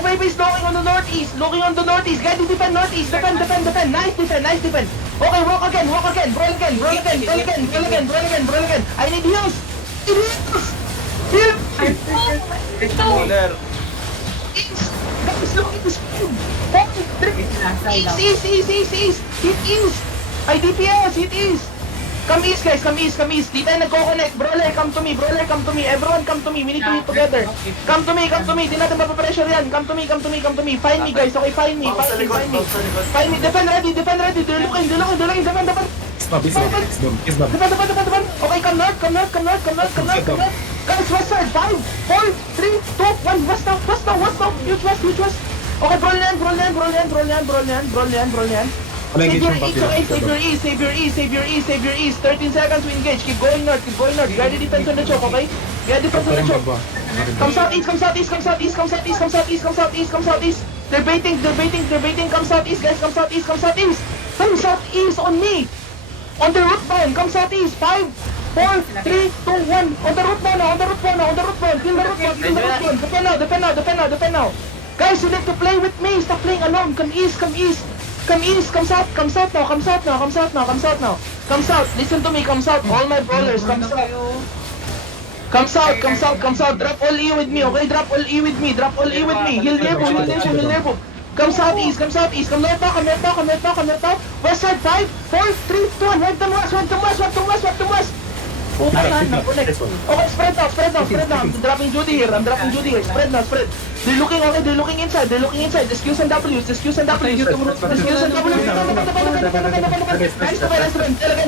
Baby is looking on the northeast. Looking on the northeast. Guys, defend northeast. Defend. Nice defend. Okay, walk again. Roll again. I need heals. Heal. Roller. Guys, look at the speed. East. Hit east. Ay, DPS. Hit east. Come east, guys. Come east. Di tayo nagko-connect. Brawler, come to me. Everyone, come to me. We need to hit together. Come to me. Di natin mapapressure yan. Come to me. Find me, guys. Okay, find me. Defend ready. They're looking. Defend. Defend. Okay, come north. Guys, west side. 5, 4, 3, 2, 1. West now. Huge west. Okay, brawl yan. Save your east. 13 seconds to engage. Keep going north. Guide the defense on the choke, okay? Come southeast. They're baiting. Come southeast, guys. Come southeast on me. On the root bound. Come southeast. 5, 4, 3, 2, 1. On the root bound now. Kill the root bound. Defend now. Guys, you need to play with me. Stop playing alone. Come east. Come south now. Listen to me. Come south. All my brawlers. Come south. Drop all E with me. Okay, drop all E with me. Heal nearby. Come southeast. Come north now. West side. 5, 4, 3, 2, 1. Head them west. Okay, spread now. I'm dropping Judy here. Spread now. They're looking inside. The Qs and Ws. Nice.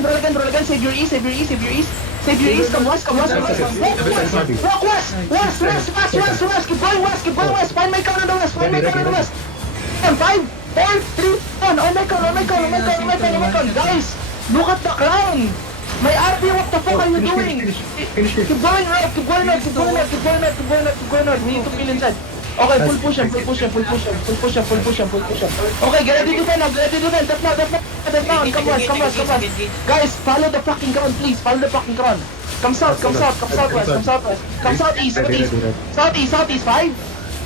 Roll again. Save your east. Come west. Walk west. Keep going west. Find my counter to west. 5, 4, 3, 1. Oh my god. Guys, look at the crown. My RP, what the fuck are you doing? Keep going north. We need to kill inside. Okay, full push him. Okay, get ready to defend now. Def now. Come on. Guys, follow the fucking ground, please. Come southwest. Come southeast. 5.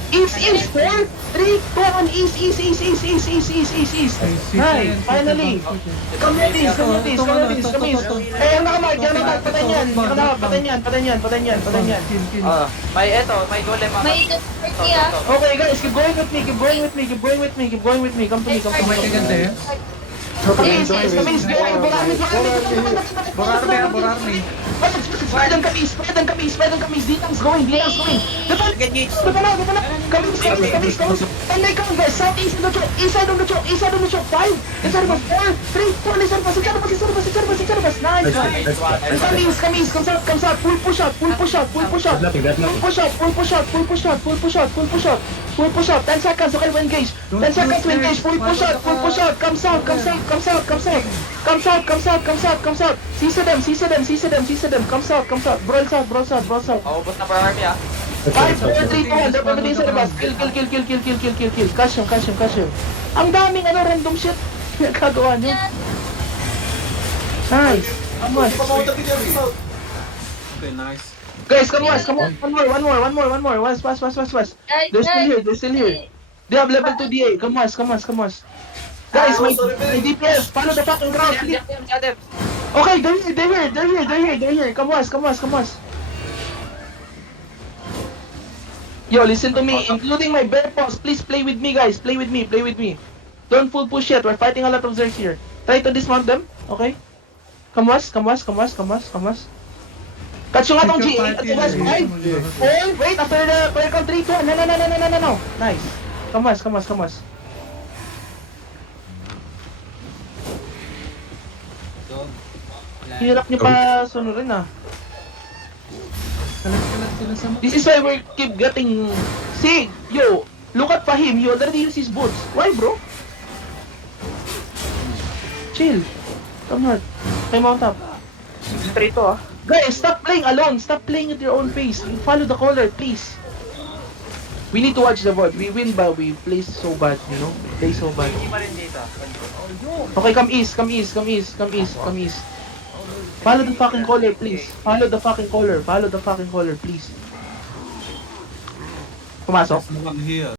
East. 4, 3, 2, 1. East. Nice. Finally. Come east. Eh, ang nakamark. Patay niyan. May golem ako. May party ah. Okay, guys, keep going with me. Come to me. Come east. Borarme. Spread ang kami. Ditang's going. Defend na. Come east. And they come, guys. Southeast in the choke. East side on the choke. 5. Inside of us. 4, 3, 2, listen pa. Nice. Come east. Come south. Full push out. Full push out. 10 seconds. Okay, we engage. Full push out. Come south. See them. Come south. Brawl south. Maubos na pa army ah. 5, 4, 3, 2, 1. They're probably sa labas. Kill. Cash him. Ang daming random shit. Nagkagawa nyo. Nice. Okay, nice. Guys, come on. One more. West. They're still here. They have level 2 DA. Come on. Guys, my DPS. Follow the fucking ground, please. Okay, they're here. Come on. Yo, listen to me, including my bear paws. Please play with me, guys. Play with me. Don't full push yet. We're fighting a lot of Zergs here. Try to dismount them, okay? Come west. Catch yung atong G8 at the west. 5, 4, wait, after the player count 3, 2, no. Nice. Come west. Hirap niyo pa sunurin ah. This is why we keep getting... See, yo, look at Fahim, you already use his boots. Why, bro? Chill. Come on. Okay, mount up. 3 to ah. Guys, stop playing alone. Stop playing at your own pace. Follow the caller, please. We need to watch the board. We win but we play so bad, you know? Play so bad. Hindi pa rin dito. Okay, come east. Follow the fucking caller, please. Follow the fucking caller, please. Pumasok? There's no one here.